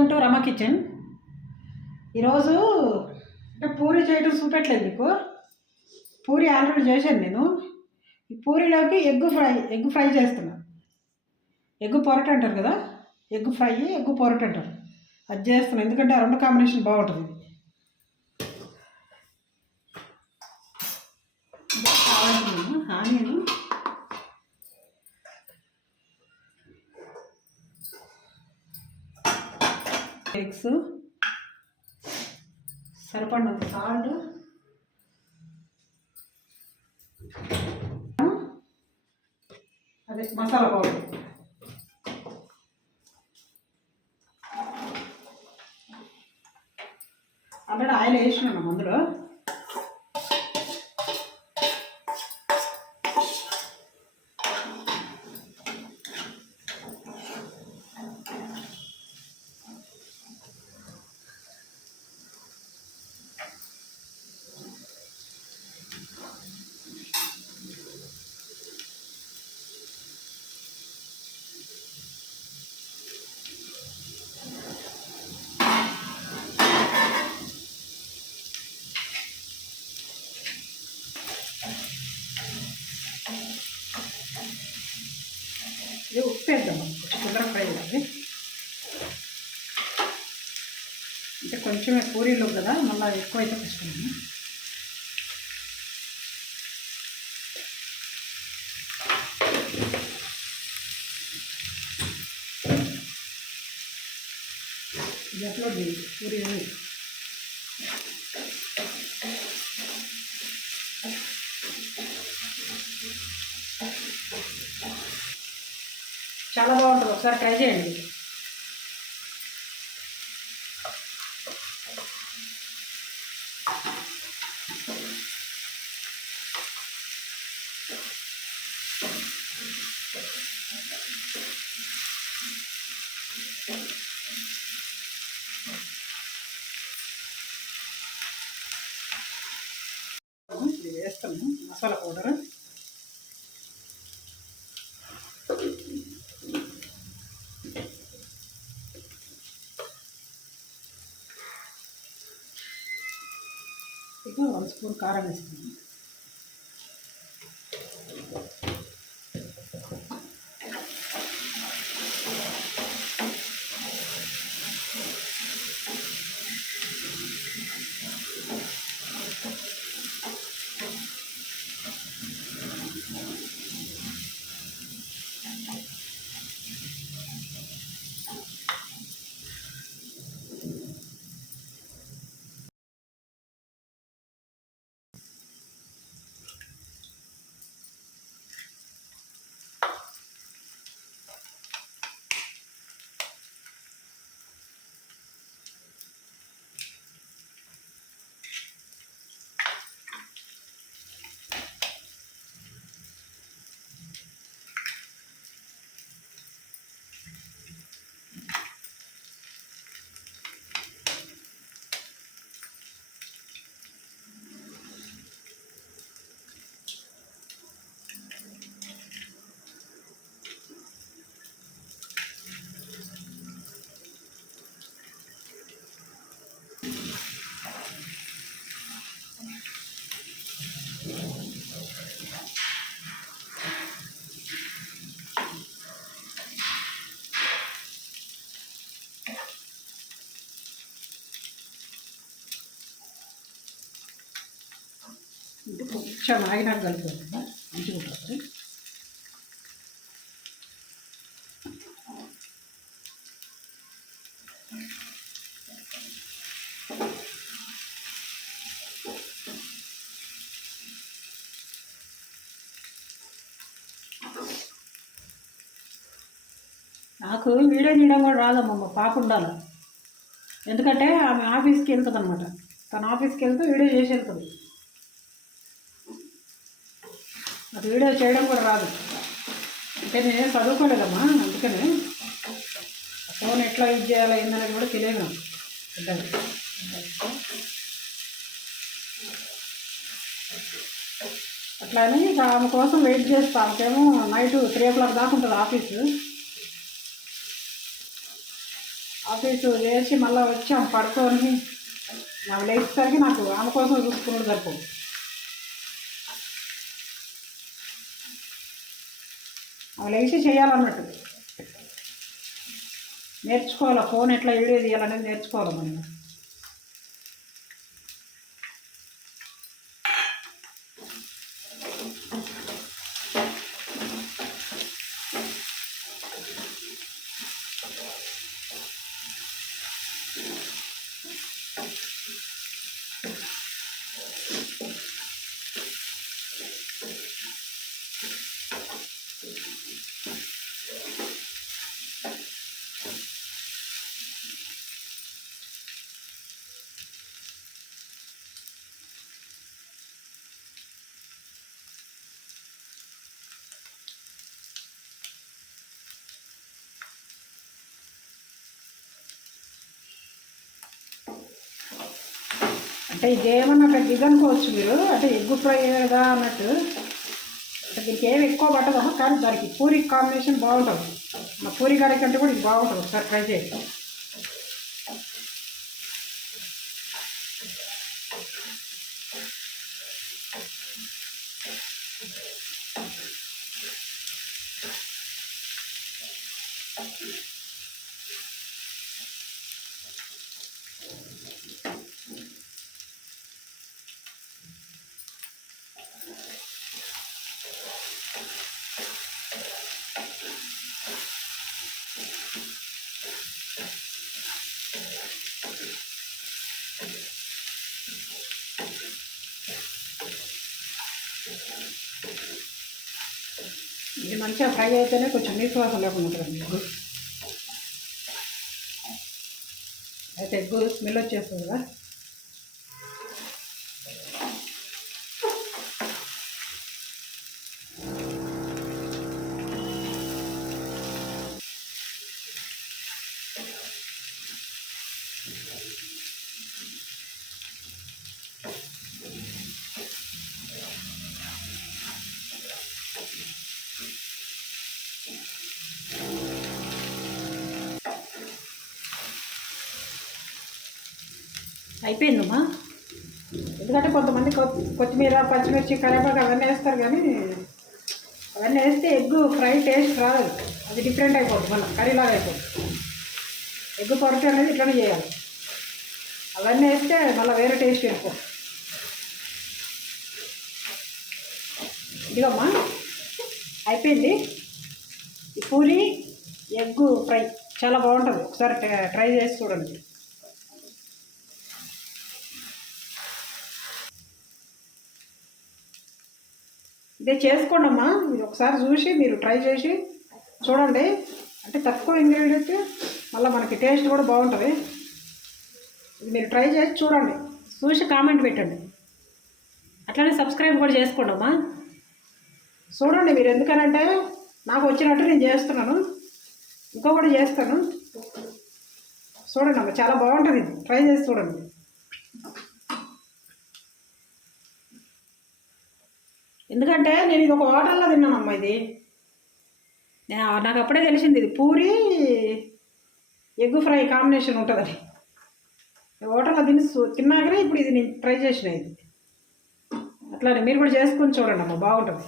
Welcome to Rama kitchen. ఈరోజు అంటే పూరి చేయడం చూపెట్టలేదు మీకు. పూరి ఆల్రెడీ చేశాను నేను. ఈ పూరిలోకి ఎగ్ ఫ్రై చేస్తున్నా. ఎగ్ పొరట అంటారు కదా, ఎగ్ ఫ్రై, ఎగ్ పొరట అంటారు. అది చేస్తున్నాను ఎందుకంటే ఆ రెండు కాంబినేషన్ బాగుంటుంది. ఆనియన్, ఎగ్స్, సరిపడినంత సాల్ట్, అదే మసాలా పౌడర్. ఆల్రెడీ ఆయిల్ వేసినాను అందులో. ఇది ఉప్పు వేద్దాం, తొందరగా ఫ్రై అవ్వాలి. అంటే కొంచెమే పూరీలో కదా, మళ్ళీ ఎక్కువ అయితే కష్టం. ఇది ఎట్లా పూరీ చాలా బాగుంటుంది, ఒకసారి ట్రై చేయండి. ఇది వేస్తాము మసాలా పౌడర్. ఇక 1 స్పూన్ కారం వేస్తాము. ఇది కొంచెం ఆగినాక కలుపుతుంది, మంచిగా ఉంటుంది. నాకు వీడియో తీయడం కూడా రాదమ్మా, మా పాప ఉండాలి. ఎందుకంటే ఆమె ఆఫీస్కి వెళ్తుంది అనమాట. తన ఆఫీస్కి వెళ్తే వీడియో చేసి వెళ్తుంది. నాకు వీడియో చేయడం కూడా రాదు. అంటే నేనేం చదువుకోలేదమ్మా, అందుకనే ఫోన్ ఎట్లా యూజ్ చేయాలో ఏందనేది కూడా తెలియదు నాకు పెద్దగా. అట్లా అని ఆమె కోసం వెయిట్ చేస్తా. ఆమెకేమో నైట్ 3 o'clock దాకా ఉంటుంది ఆఫీసు. ఆఫీసు చేసి మళ్ళీ వచ్చాం పడుకొని నాకు లేచేసరికి నాకు ఆమె కోసం చూసుకున్నాడు సరిపో. ఆమె లేచి చేయాలన్నట్టు నేర్చుకోవాలి. ఫోన్ ఎట్లా వీడియో తీయాలనేది నేర్చుకోవాలి మనం. అంటే ఇదేమన్నా పెద్ద ఇది అనుకోవచ్చు మీరు, అంటే ఎగ్ ఫ్రై కదా అన్నట్టు. అంటే దీనికి ఏమి ఎక్కువ పట్టదమ్మా, కానీ దానికి పూరి కాంబినేషన్ బాగుంటుంది. మా పూరి కర్రీ కంటే కూడా ఇది బాగుంటుంది, ఒకసారి ట్రై చేయండి. ఇది మంచిగా ఫ్రై అయితేనే కొంచెం నీసు వాసన లేకుండా ఉంటుంది మీకు. అయితే ఎగ్ స్మెల్ వచ్చేస్తుంది కదా. అయిపోయిందమ్మా. ఎందుకంటే కొంతమంది కొత్తిమీర, పచ్చిమిర్చి, కరివేపాకు అవన్నీ వేస్తారు, కానీ అవన్నీ వేస్తే ఎగ్ ఫ్రై టేస్ట్ రాదు, అది డిఫరెంట్ అయిపోతుంది, మళ్ళీ కర్రీలాగా అయిపోతుంది. ఎగ్ పొరటి అనేది ఇట్లనే చేయాలి. అవన్నీ వేస్తే మళ్ళీ వేరే టేస్ట్ వెళ్ళిపోతుంది. ఇదిగమ్మా అయిపోయింది. ఈ పూరి ఎగ్ ఫ్రై చాలా బాగుంటుంది, ఒకసారి ట్రై చేసి చూడండి. ఇదే చేసుకోండి అమ్మా, ఇది ఒకసారి చూసి మీరు ట్రై చేసి చూడండి. అంటే తక్కువ ఇంగ్రీడియంట్స్, మళ్ళీ మనకి టేస్ట్ కూడా బాగుంటుంది. ఇది మీరు ట్రై చేసి చూడండి, చూసి కామెంట్ పెట్టండి. అట్లనే సబ్స్క్రైబ్ కూడా చేసుకోండి అమ్మా. చూడండి మీరు, ఎందుకనంటే నాకు వచ్చినట్టు నేను చేస్తున్నాను, ఇంకా కూడా చేస్తాను. చూడండి అమ్మ, చాలా బాగుంటుంది, ఇది ట్రై చేసి చూడండి. ఎందుకంటే నేను ఇది ఒక హోటల్లో తిన్నానమ్మా. ఇది నాకు అప్పుడే తెలిసింది, ఇది పూరి ఎగ్ ఫ్రై కాంబినేషన్ ఉంటుందని. హోటల్లో తిన్నాకనే ఇప్పుడు ఇది నేను ట్రై చేసిన. ఇది అట్లానే మీరు కూడా చేసుకొని చూడండి అమ్మా, బాగుంటుంది.